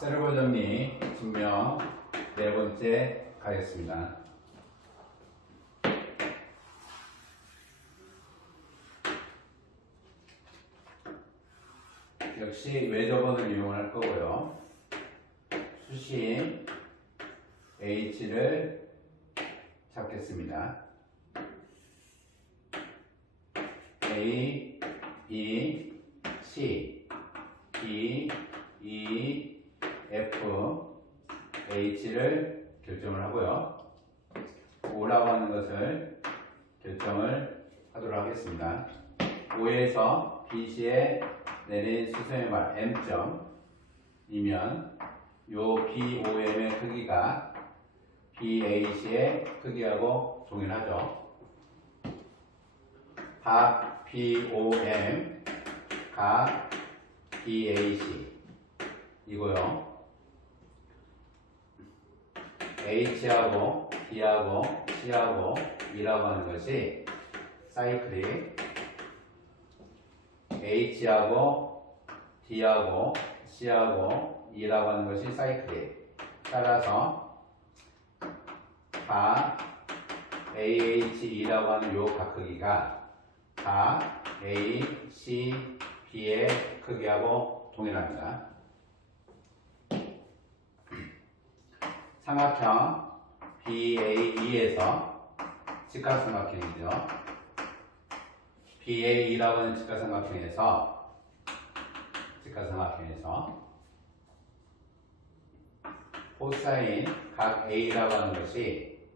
세르버 정리 증명 네 번째 가겠습니다. 역시 외접원을 이용할 거고요. 수심 h를 잡겠습니다. a, e, c, e, f, h를 결정을 하고요. 오라고 하는 것을 결정을 하도록 하겠습니다. 5에서 BC에 내린 수성의 말 M점이면 요 BOM의 크기가 BAC의 크기하고 동일하죠. 각 BOM, 각 BAC 이고요. H하고 D하고 C하고 E라고 하는 것이 사이클이 H하고 D하고 C하고 E라고 하는 것이 사이클이 따라서 각 AHE라고 하는 요각 크기가 각 A, C, B의 크기하고 동일합니다. 삼각형 BAE에서 직각삼각형이죠. BAE라고 하는 직각삼각형에서 직각삼각형에서 코사인 각 A라고 하는 것이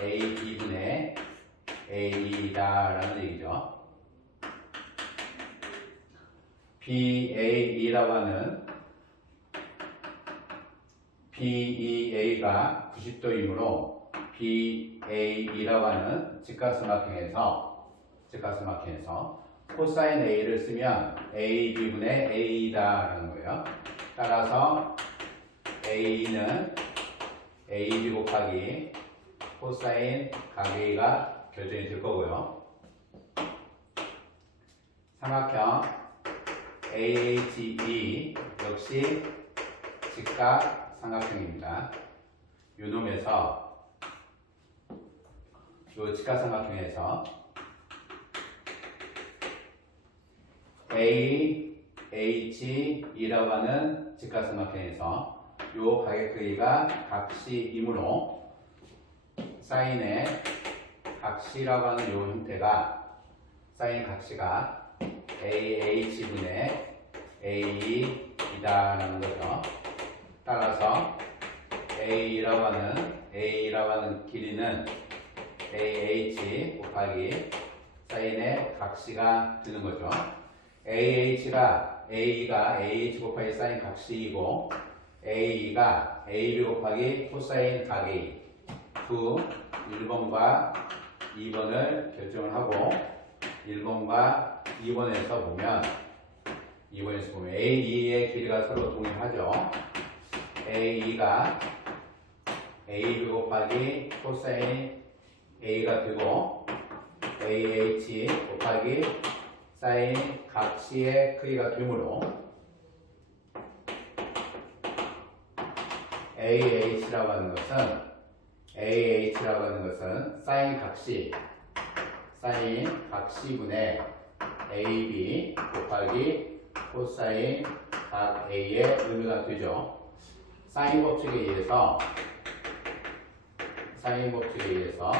AB분의 AE다라는 얘기죠. BAE라고 하는 BEA가 90도이므로 BAE라고 하는 직각삼각형에서 직각삼각형에서 코사인 A를 쓰면 AB분의 A다라는 거예요. 따라서 A는 AB 곱하기 코사인 각 A가 결정이 될 거고요. 삼각형 AHE 역시 직각 삼각형입니다. 요 놈에서 요 직각삼각형에서 A, H, E라고 하는 직각삼각형에서 요 가격 크기가 각시이므로 사인의 각시라고 하는 요 형태가 사인 각시가 AH분의 AE이다라는 거죠. 따라서 A라고 하는 A라고 하는 길이는 AH 곱하기 사인의 각시가 되는 거죠. AH가 A가 AH 곱하기 사인 각시이고 AE가 AB 곱하기 코사인 각이 두 1번과 2번을 결정을 하고 1번과 2번에서 보면 2번에서 보면 AE의 길이가 서로 동일하죠. AE가 AB 곱하기 코사인 A가 되고 AH 곱하기 사인 각시의 크기가 되므로 AH라고 하는 것은 AH라고 하는 것은 사인 각시 사인 각시분의 AB 곱하기 코사인 각 A의 의미가 되죠. 사인 법칙에 의해서 사인 법칙에 의해서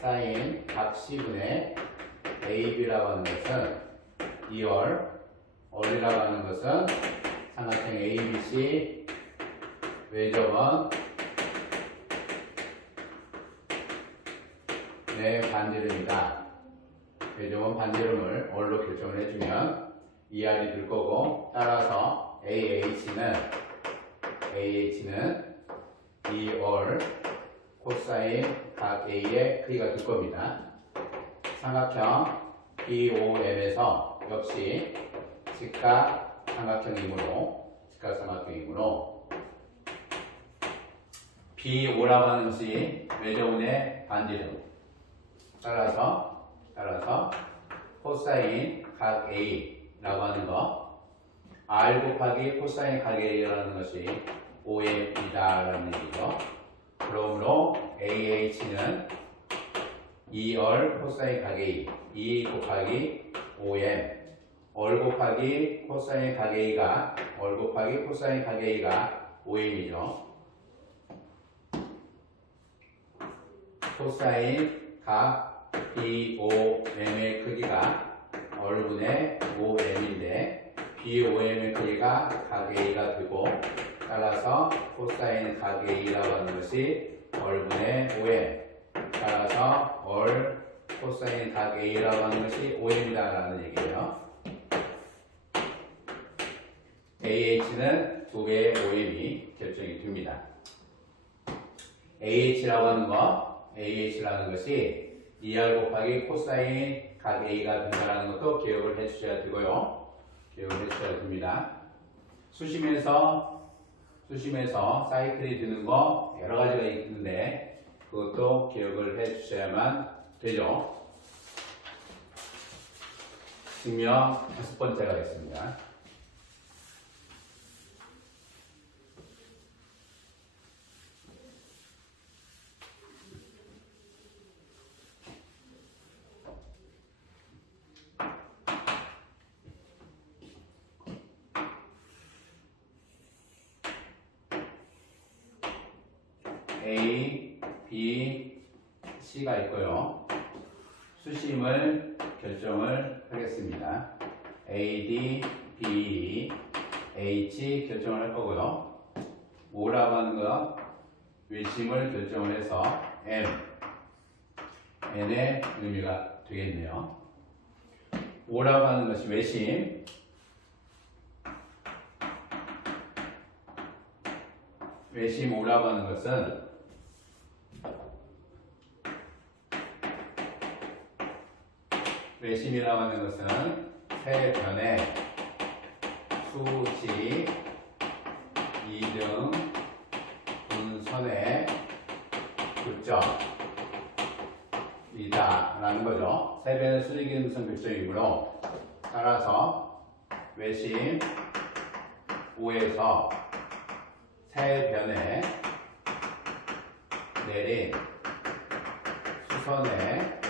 사인 각시분의 AB라고 하는 것은 2월 얼이라고 하는 것은 삼각형 ABC 외접원 네 반지름이다. 외접원 반지름을 얼로 결정을 해주면 ER이 될 거고 따라서 AH는 AH는 2월 코사인 각 A의 크기가 될 겁니다. 삼각형 BOM에서 역시 직각 삼각형이므로 직각 삼각형이므로 BO라고 하는 것이 외접원의 반지름 따라서 따라서 코사인 각 A라고 하는 거 R 곱하기 코사인 가게 A라는 것이 OM이다라는 얘기죠. 그러므로 AH는 2얼 코사인 가게 2 곱하기 OM 얼 곱하기 코사인 가게 2가 얼 곱하기 코사인 가게 2가 OM이죠. 코사인 각 BOM의 크기가 얼분의 OM인데 BOM의 크기가 각 A가 되고 따라서 코사인 각 A라고 하는 것이 얼분의 OM 따라서 얼 코사인 각 A라고 하는 것이 OM이다라는 얘기예요. AH는 두 개의 OM이 결정이 됩니다. AH라고 하는 거, AH라는 것이 2R 곱하기 코사인 각 A가 된다는 것도 기억을 해주셔야 되고요. 기억을 해주셔야 됩니다. 수심에서, 수심에서 사이클이 드는 거 여러 가지가 있는데 그것도 기억을 해 주셔야만 되죠. 증명 다섯 번째가 있습니다. A, B, C가 있고요. 수심을 결정을 하겠습니다. A, D, B, H 결정을 할 거고요. 거 외심을 결정을 해서 M, N의 의미가 되겠네요. O라고 하는 것이 외심, 외심 O라고 하는 것은 외심이라고 하는 것은 세 변의 수지 이등 분선의 극점이다 라는 거죠. 세 변의 수지 이등선 극점이므로 따라서 외심 5에서 세 변에 내린 수선의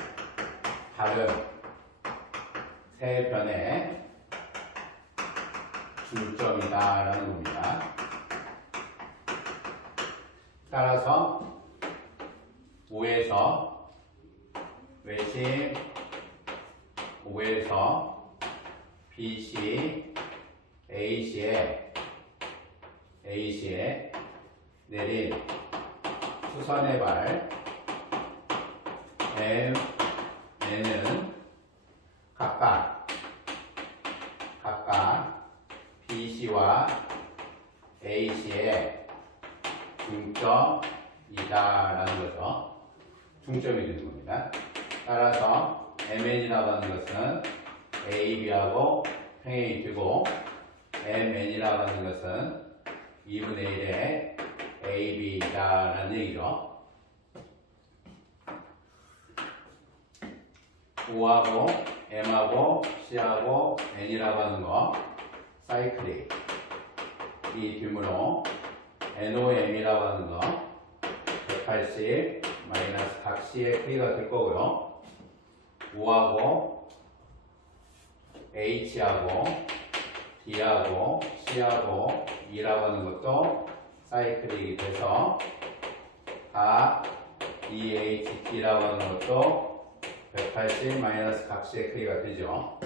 다른 세 변의 중점이다라는 겁니다. 따라서 5에서 외심 5에서 BC AC에 A시에 내린 수선의 발 M, N은 각각 BC와 AC의 중점이다라는 거죠. 중점이 되는 겁니다. 따라서 MN이라고 하는 것은 AB하고 평행이 되고 MN이라고 하는 것은 2분의 1의 AB다라는 얘기죠. 5하고 M하고 C하고 N이라고 하는 거 사이클이 이 듀므로 NOM이라고 하는 거 180 마이너스 각 C의 크기가 될 거고요. 5하고 H하고 D하고 C하고 E라고 하는 것도 사이클이 돼서 다 DHT라고 하는 것도 180 마이너스 각시의 크기가 되죠.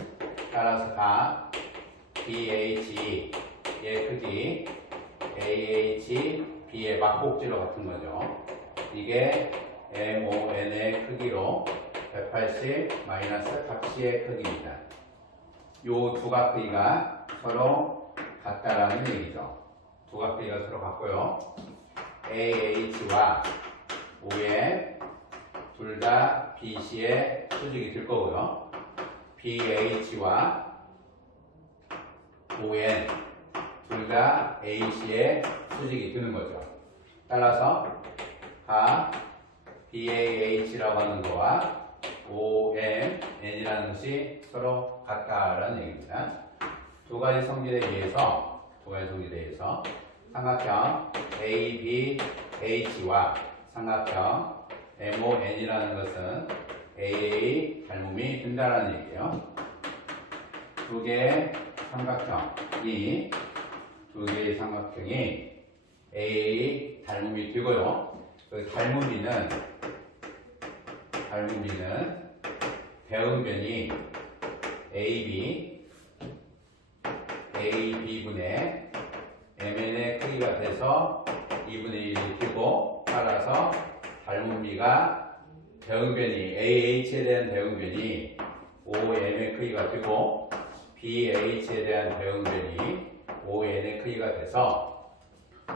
따라서 다 DH의 크기 AH, B의 막복지로 같은 거죠. 이게 MON의 크기로 180 마이너스 각시의 크기입니다. 요 두 각기가 서로 같다라는 얘기죠. 두 각기가 서로 같고요. AH와 OM 둘다 BC의 수직이 될 거고요. BH와 ON 둘 다 AC의 수직이 되는 거죠. 따라서 다 BAH라고 하는 거와 OM, N이라는 것이 서로 같다라는 얘기입니다. 두 가지 성질에 의해서 두 가지 성질에 의해서 삼각형 A, B, H와 삼각형 MON이라는 것은 AA 닮음이 든다라는 얘기예요. 두 개의 삼각형이 두 개의 삼각형이 AA 닮음이 되고요. 그 닮음이는 닮음이는 대응변이 AB AB분의 MN의 크기가 돼서 2분의 1이 되고 따라서 닮음비가 대응변이 AH에 대한 대응변이 OM의 크기가 되고 BH에 대한 대응변이 ON의 크기가 돼서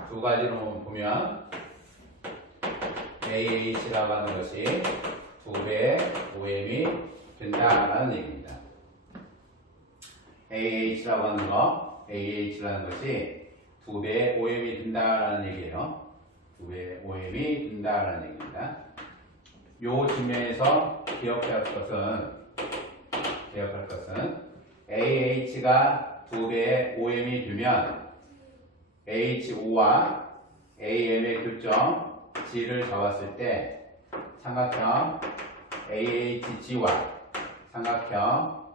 두 가지로 보면 AH라고 하는 것이 두 배의 OM이 된다라는 얘기입니다. AH라고 하는 거, AH라는 것이 두 배의 OM이 된다라는 얘기예요. 두 배의 OM이 된다라는 얘기입니다. 요 측면에서 기억해야 할 것은 기억할 것은 AH가 두 배의 OM이 되면 HO와 AM의 교점 G를 잡았을 때 삼각형 AHG와 삼각형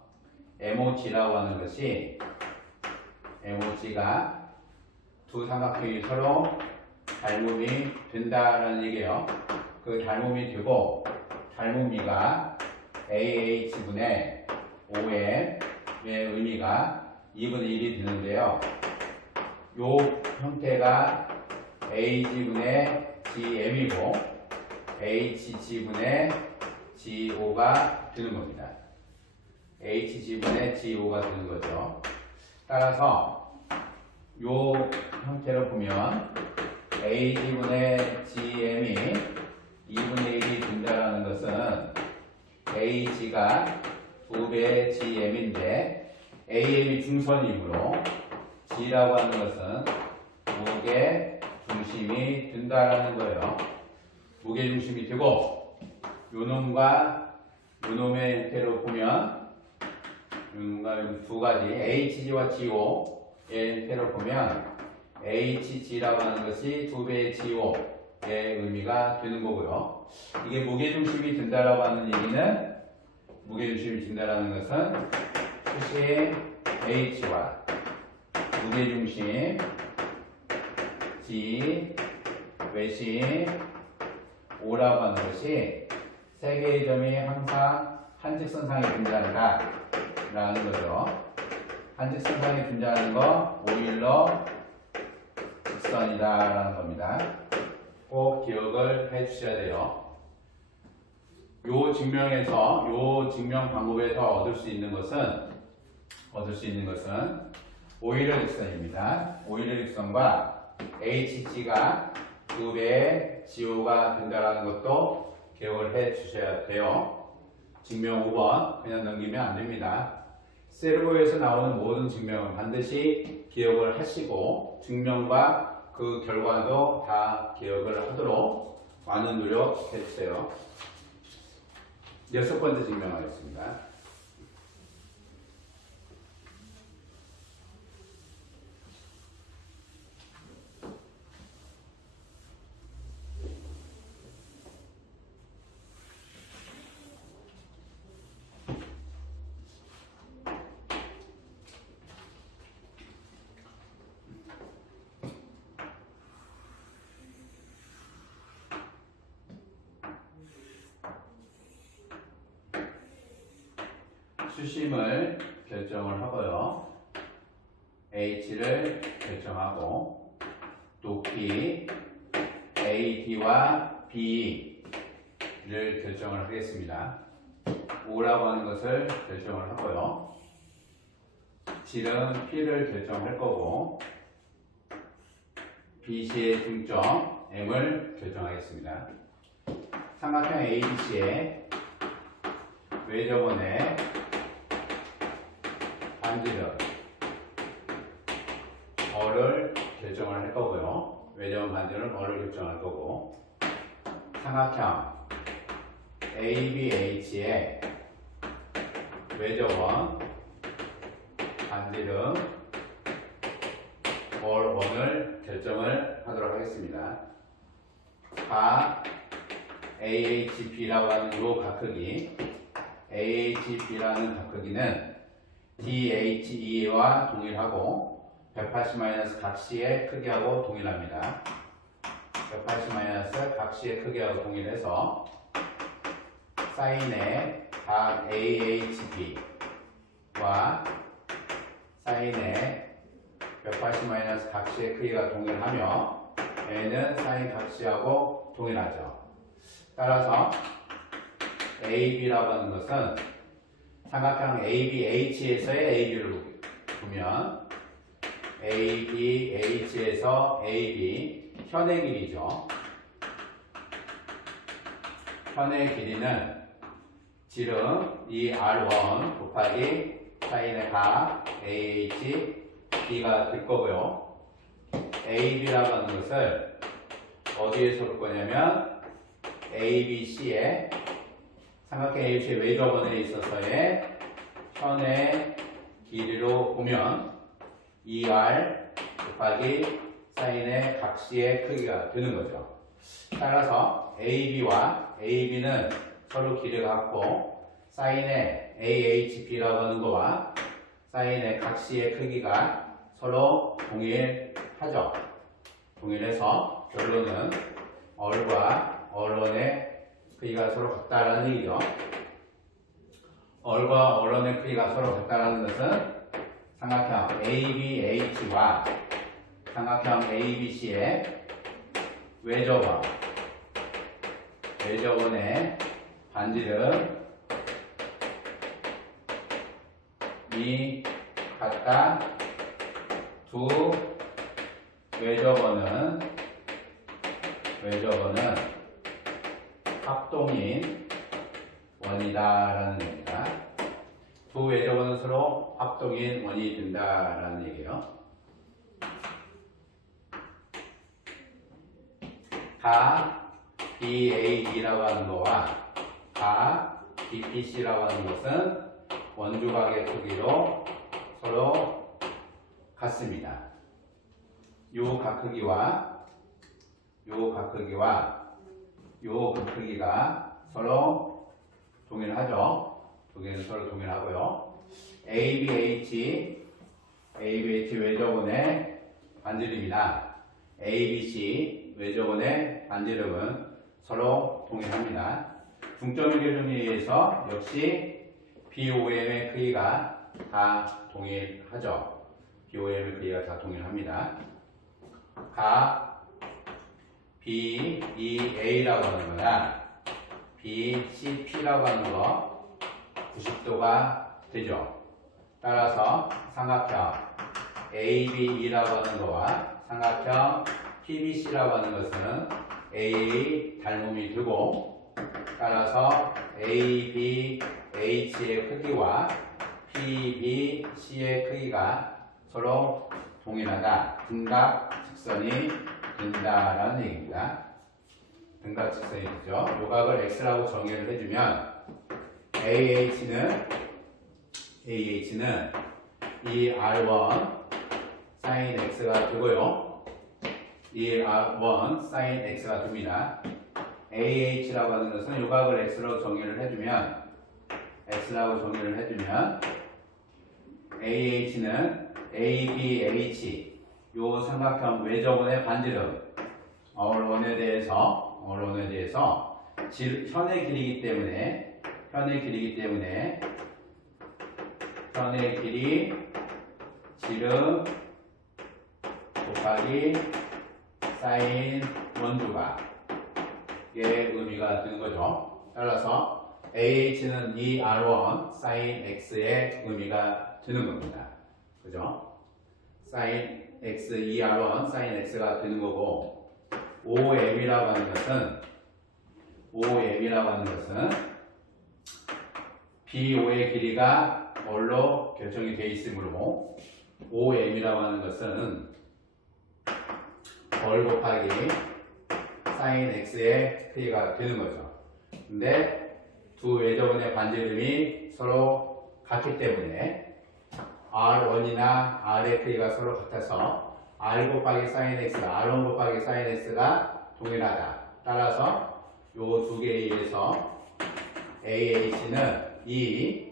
MOG라고 하는 것이 MOG가 두 삼각형이 서로 닮음이 된다라는 얘기예요. 그 닮음이 되고 닮음이가 AH분의 OM의 의미가 2분의 1이 되는데요. 요 형태가 AG분의 GM이고 HG분의 GO가 되는 겁니다. HG분의 GO가 되는 거죠. 따라서 요 형태로 보면 AG분의 GM이 2분의 1이 된다는 것은 AG가 2배의 GM인데 AM이 중선이므로 G라고 하는 것은 무게 중심이 된다라는 거예요. 무게 중심이 되고 요놈과 요놈의 형태로 보면 요놈과 요놈 두 가지 HG와 GO의 형태로 보면 HG라고 하는 것이 두 배의 GO의 의미가 되는 거고요. 이게 무게 중심이 된다라고 하는 얘기는 무게 중심이 된다라는 것은 수시 H와 무게 중심 G 외심 O라고 하는 것이 세 개의 점이 항상 한직선상에 존재한다 라는 거죠. 한직선상에 존재하는 거 오일러 직선이다 라는 겁니다. 꼭 기억을 해 주셔야 돼요. 요 증명에서 요 증명 방법에서 얻을 수 있는 것은 얻을 수 있는 것은 오일러 직선입니다. 오일러 직선과 HG가 두 배의 GO가 된다라는 것도 기억을 해 주셔야 돼요. 증명 5번 그냥 넘기면 안 됩니다. 세르보에서 나오는 모든 증명은 반드시 기억을 하시고 증명과 그 결과도 다 기억을 하도록 많은 노력 해 주세요. 여섯 번째 증명하겠습니다. 수심을 결정을 하고요. H를 결정하고 높이 AD와 B를 결정을 하겠습니다. O라고 하는 것을 결정을 하고요. 질은 P를 결정할 거고 BC의 중점 M을 결정하겠습니다. 삼각형 ABC의 외접원의 반지름 어를 결정을 할 거고요. 외전 반지름 어를 결정할 거고 삼각형 ABH의 외접원 반지름 월 1을 결정을 하도록 하겠습니다. 가 AHB라고 하는 이 각극이 AHB라는 각극이는 DHE와 동일하고 180- 각시의 크기하고 동일합니다. 180- 각시의 크기하고 동일해서 사인의 각 AHB와 사인의 180- 각시의 크기가 동일하며 N은 사인 각시하고 동일하죠. 따라서 AB라고 하는 것은 삼각형 ABH에서의 AB를 보면 ABH에서 AB 현의 길이죠. 현의 길이는 지름 이 R1 곱하기 사인의 각 AH B가 될 거고요. AB라고 하는 것을 어디에서 볼 거냐면 ABC의 삼각형 ABC의 외접원에 있어서의 현의 길이로 보면 2R 곱하기 사인의 각시의 크기가 되는 거죠. 따라서 AB와 AB는 서로 길이가 같고 사인의 AHB라고 하는 거와 사인의 각시의 크기가 서로 동일하죠. 동일해서 결론은 얼과 얼원의 크기가 서로 같다라는 얘기죠. 얼과 얼원의 크기가 서로 같다라는 것은 삼각형 ABH와 삼각형 ABC의 외접원 외접원의 반지름 이 같다 두 외접원은 외접원은 합동인 원이다라는 얘기다. 두 외접원은 서로 합동인 원이 된다라는 얘기예요. 가 BAE라고 하는 거와 가 BPC라고 하는 것은 원주각의 크기로 서로 같습니다. 요 각 크기와 요 각 크기와 요 각크기가 서로 동일하죠. 두 개는 서로 동일하고요. ABH ABH 외접원의 반지름이나 ABC 외접원의 반지름은 서로 동일합니다. 중점의 결정에 의해서 역시 BOM의 크기가 다 동일하죠. BOM의 크기가 다 동일합니다. 가 BEA라고 하는 거야. BCP라고 하는 거 90도가 되죠. 따라서 삼각형 ABE라고 하는 거와 삼각형 PBC라고 하는 것은 AA 닮음이 되고 따라서 ABH의 크기와 PBC의 크기가 서로 동일하다. 등각 직선이 된다라는 얘기입니다. 등각 직선이 되죠. 요각을 x라고 정의를 해주면 AH는 AH는 이 R1 sin x가 되고요. 이 R1 sin x가 됩니다. AH라고 하는 것은 요각을 x로 정의를 해주면 x라고 정의를 해주면 AH는 ABH 요 삼각형 외접원의 반지름 어원에 대해서 어원에 대해서 질- 현의 길이기 때문에 현의 길이기 때문에 현의 길이 지름 곱하기 사인 원주가 의 의미가 드는 거죠. 따라서 AH는 2R1 sin X의 의미가 드는 겁니다. 그죠? sin X 2R1 sin X가 되는 거고 OM이라고 하는 것은 OM이라고 하는 것은 BO의 길이가 뭘로 결정이 되어 있으므로 OM이라고 하는 것은 월 곱하기 sin x의 크기가 되는 거죠. 근데 두 외접원의 반지름이 서로 같기 때문에 R1이나 R의 서로 같아서 R 곱하기 sin x, R1 곱하기 sin x가 동일하다. 따라서 요 두 개에 의해서 AH는 2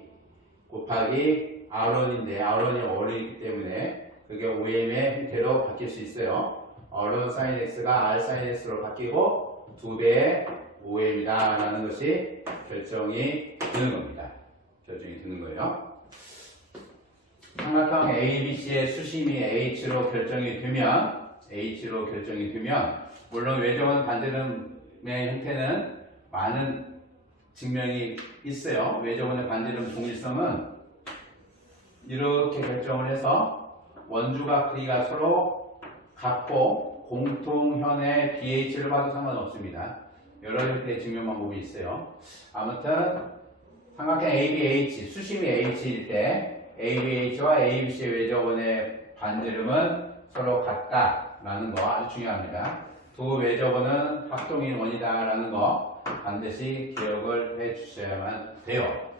곱하기 R1인데 R1이 어리기 때문에 그게 OM의 형태로 바뀔 수 있어요. R1 sin x가 R sin x로 바뀌고 두 배의 OM이다 라는 것이 결정이 되는 겁니다. 결정이 되는 거예요. 삼각형 ABC의 수심이 H로 결정이 되면 H로 결정이 되면 물론 외정원 반지름의 형태는 많은 증명이 있어요. 외정원의 반지름 동일성은 이렇게 결정을 해서 원주가 크기가 서로 같고 공통현의 BH를 봐도 상관없습니다. 여러 형태의 증명 방법이 있어요. 아무튼 삼각형 ABH 수심이 H일 때 ABH와 ABC의 외접원의 반지름은 서로 같다라는 거 아주 중요합니다. 두 외접원은 합동인 원이다라는 거 반드시 기억을 해 주셔야만 돼요.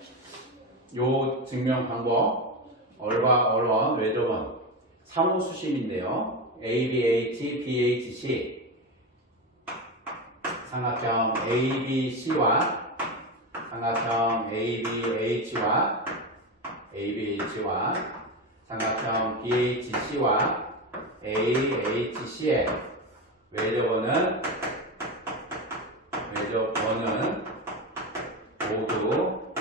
요 증명 방법 얼과 얼원 외접원 사무수심인데요. ABH, BHC 삼각형 ABC와 삼각형 ABH와 ABH와 삼각형 BHC와 AHC의 외접원은 외접원은 모두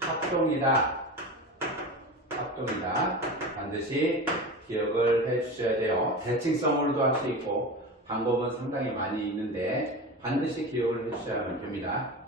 합동이다. 합동이다. 반드시 기억을 해 주셔야 돼요. 대칭성으로도 할 수 있고 방법은 상당히 많이 있는데 반드시 기억을 해 주셔야 됩니다.